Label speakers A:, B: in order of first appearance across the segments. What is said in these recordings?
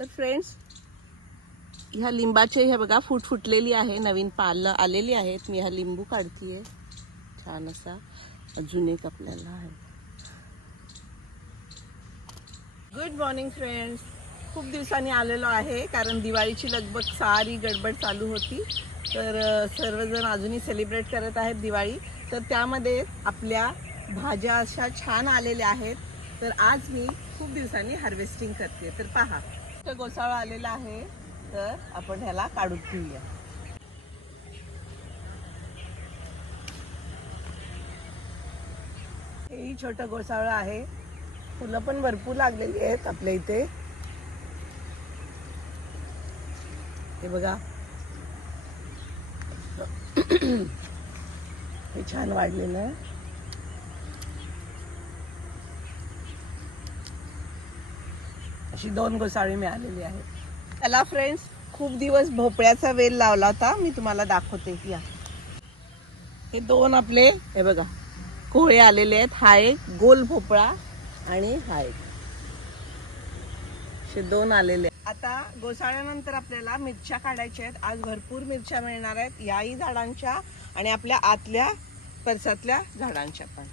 A: तर फ्रेंड्स ह्या लिंबाचे हे बघा फूट फुटलेली आहे नवीन पालं आलेली आहेत. मी हा लिंबू काढतीये. छान असा अजून एक आपल्याला आहे. गुड मॉर्निंग फ्रेंड्स खूप दिवसांनी आलेलो आहे कारण दिवाळीची लगबग सारी गडबड चालू होती. तर सर्वजण अजूनही सेलिब्रेट करत आहेत दिवाळी. तर त्यामध्ये आपल्या भाज्या अशा छान आलेल्या आहेत. तर आज मी खूप दिवसांनी हार्वेस्टिंग करते तर पहा मस्त गोसाळा आलेला आहे तर आपण ह्याला काढून घेऊया हेही छोटं गोसाळं आहे. फुलं पण भरपूर लागलेली आहेत आपल्या इथे. हे बघा. हे छान वाढलेलं आहे. अशी दोन गोसाळी मिळालेली आहे त्याला फ्रेंड्स खूप दिवस भोपळ्याचा वेल लावला होता. मी तुम्हाला दाखवते. या. हे दोन आपले हे बघा कोळे आलेले आहेत. हा एक गोल भोपळा आणि हा एक. असे दोन आलेले आहेत. आता गोसाळ्यानंतर आपल्याला मिरच्या काढायच्या आहेत. आज भरपूर मिरच्या मिळणार आहेत. याही झाडांच्या आणि आपल्या आतल्या परसातल्या झाडांच्या पण.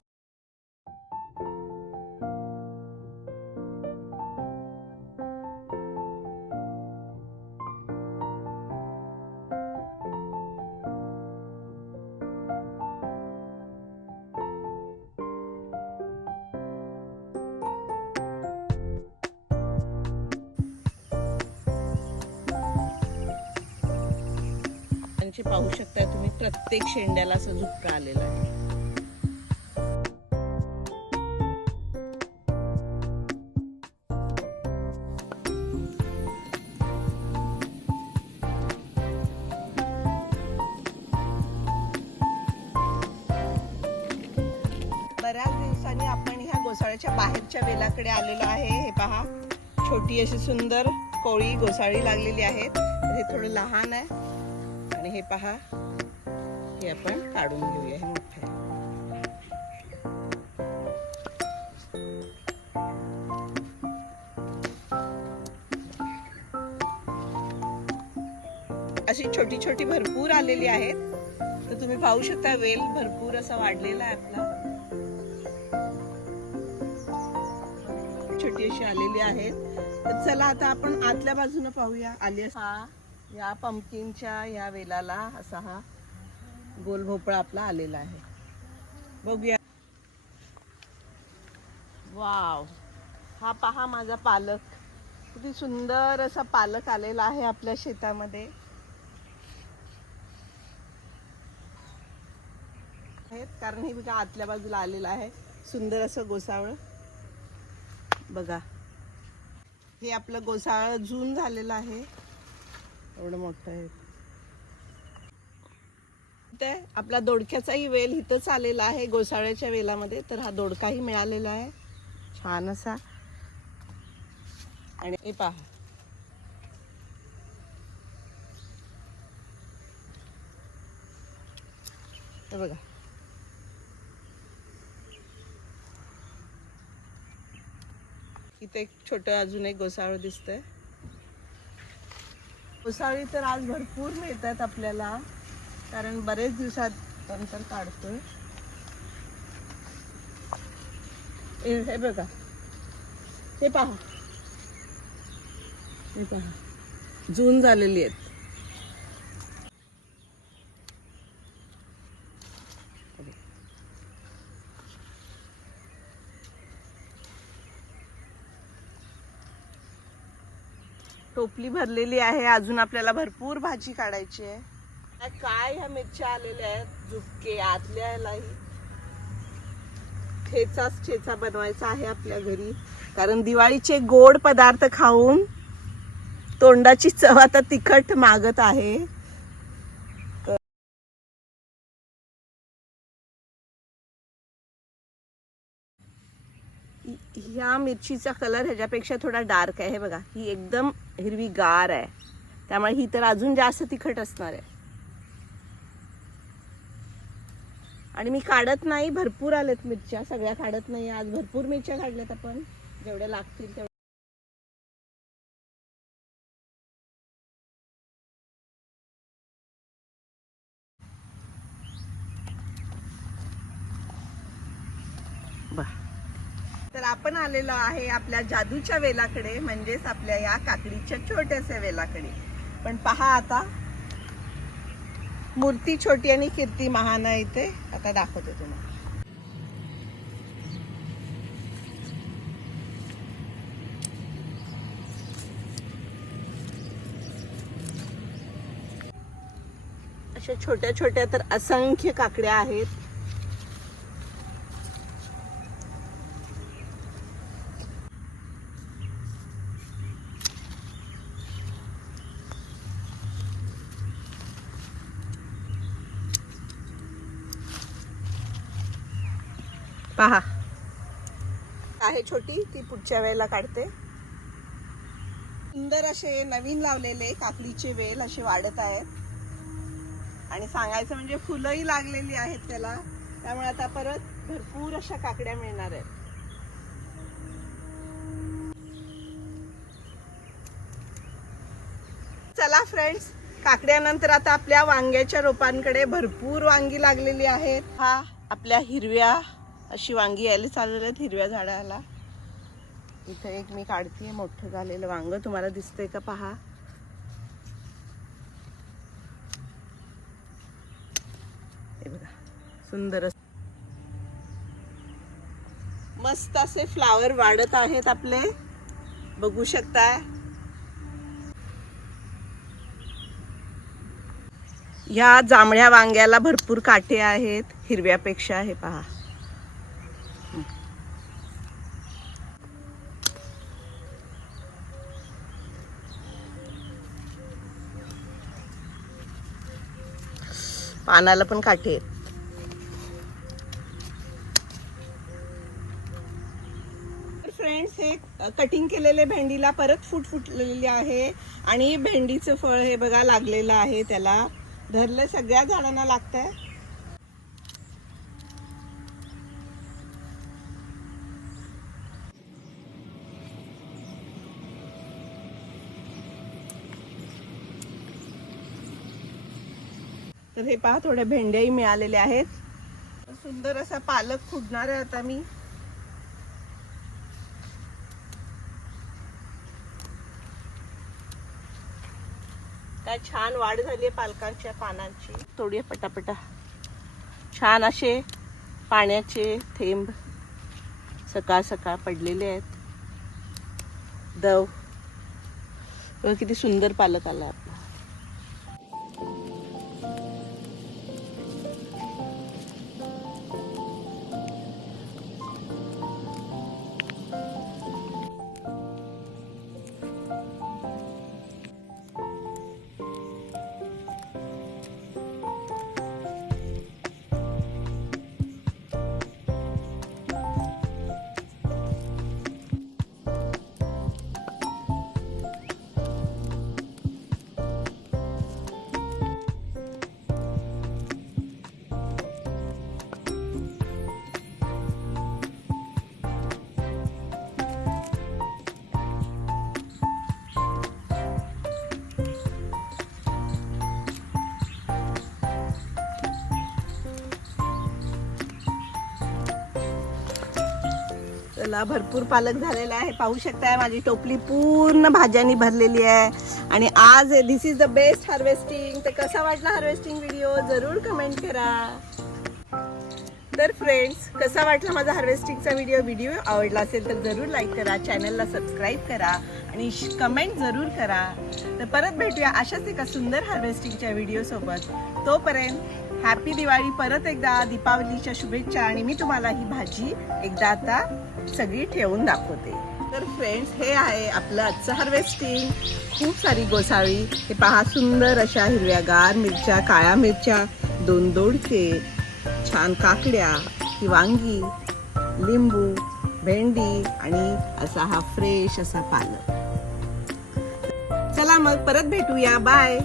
A: शेंड्यांचे पाहू शकता तुम्ही? प्रत्येक शेंड्याला असं झुपका आलेला आहे. बऱ्याच दिवसांनी आपण ह्या गोसाळ्याच्या बाहेरच्या वेलाकडे आलेलो आहे. हे पहा छोटी अशी सुंदर कोळी गोसाळी लागलेली आहेत. हे थोडं लहान आहे. आणि हे पहा. हे आपण काढून घेऊया हे मोठं आहे. अशी छोटी छोटी भरपूर आलेली आहेत. तर तुम्ही पाहू शकता वेल भरपूर असा वाढलेला आहे आपला. छोटी अशी आलेली आहेत. तर चला आता आपण आतल्या बाजूने पाहूया. आली हा. या पंपकिनच्या या वेलाला असा हा गोल भोपळा आपला आलेला आहे. बघूया. वाव. हा पहा माझा पालक. किती सुंदर असा पालक आलेला आहे आपल्या शेतामध्ये. कारण हे बघा आतल्या बाजूला आलेलं आहे. सुंदर असं गोसावळ. बघा. हे आपलं गोसाळ जून झालेलं आहे. एवढं मोठं आहे. ते आपला दोडक्याचाही वेल इथंच आलेला आहे गोसाळ्याच्या वेलामध्ये. तर हा दोडकाही मिळालेला आहे. छान असा. आणि हे पहा. बघा. इथे एक छोटं अजून एक गोसाळ दिसतंय. उसाळी तर आज भरपूर मिळतात आपल्याला. कारण बरेच दिवसात नंतर काढतोय. हे हे बघा. हे पहा. हे पहा. जून झालेली आहेत. टोपली भरलेली आहे. अजून आपल्याला भरपूर भाजी काढायची आहे. काय- ह्या मिरच्या आलेल्या आहेत? झुपके आतल्यालाही ठेचाच ठेचा बनवायचा आहे आपल्या घरी. कारण दिवाळीचे गोड पदार्थ खाऊन तोंडाची चव आता तिखट मागत आहे. ह्या मिरचीचा कलर ह्याच्यापेक्षा थोडा डार्क आहे. हे बघा ही एकदम हिरवी गार आहे. त्यामुळे ही तर अजून जास्त तिखट असणार आहे. आणि मी काढत नाही भरपूर आलेत मिरच्या. सगळ्या काढत नाही. आज भरपूर मिरच्या काढल्यात आपण. जेवढ्या लागतील तेवढ्या तर आपण आलेलो आहे आपल्या जादूच्या वेलाकडे म्हणजेच आपल्या या काकडीच्या छोट्याशा वेलाकडे. पण पहा आता मूर्ती छोटी आणि कीर्ती महान आहे इथे. आता दाखवते तुम्हाला. अशा छोट्या छोट्या तर असंख्य काकड्या आहेत. पहा. आहे छोटी ती पुढच्या वेळेला काढते. सुंदर असे नवीन लावलेले काकडीचे वेल असे वाढत आहेत. आणि सांगायचं म्हणजे फुलंही लागलेली आहेत त्याला. त्यामुळे आता परत भरपूर अशा काकड्या मिळणार आहेत. चला फ्रेंड्स काकड्यानंतर आता आपल्या वांग्याच्या रोपांकडे भरपूर वांगी लागलेली आहेत. हा आपल्या हिरव्या अशी वांगी यायला चाललेली आहेत हिरव्या झाडाला. इथं एक मी काढते मोठं झालेलं वांग. तुम्हाला दिसतंय का? पहा. हे बघा सुंदर मस्त असे फ्लावर वाढत आहेत आपले. बघू शकताय. ह्या जांभळ्या वांग्याला भरपूर काटे आहेत. हिरव्यापेक्षा हे पहा. पानाला पण काटे आहेत फ्रेंड्स हे कटिंग केलेले भेंडीला परत फूट फुटलेली आहे आणि भेंडीचं फळ हे बघा लागलेलं आहे त्याला. धरलं सगळ्या झाडांना लागतंय. तर हे पहा थोड्या भेंड्याही मिळालेल्या आहेत. सुंदर असा पालक खुदणार आहे आता मी. काय छान वाढ झाली आहे पालकांच्या पानांची. थोडी पटापटा. छान असे पाण्याचे थेंब सकाळ सकाळ पडलेले आहेत. दव. किती सुंदर पालक आला. चला भरपूर पालक झालेला आहे. पाहू शकताय माझी टोपली पूर्ण भाज्यांनी भरलेली आहे. आणि आज this is the best harvesting तर कसा वाटला हार्वेस्टिंग व्हिडिओ जरूर कमेंट करा. तर फ्रेंड्स कसा वाटला माझा हार्वेस्टिंगचा व्हिडिओ व्हिडिओ आवडला असेल तर जरूर लाईक करा. चॅनलला सबस्क्राईब करा. आणि कमेंट जरूर करा. तर परत भेटूया अशाच एका सुंदर हार्वेस्टिंगच्या व्हिडिओसोबत तोपर्यंत हॅपी दिवाळी. परत एकदा दीपावलीच्या शुभेच्छा. आणि मी तुम्हाला ही भाजी एकदा आता सगळी ठेवून दाखवते. तर फ्रेंड्स हे आहे आपलं आजचं हार्वेस्टिंग खूप सारी गोसाळी. हे पहा सुंदर अशा हिरव्यागार मिरच्या काळ्या मिरच्या दोन दोडके छान काकड्या ही वांगी लिंबू भेंडी आणि असा हा फ्रेश असा पालक. चला मग परत भेटूया. बाय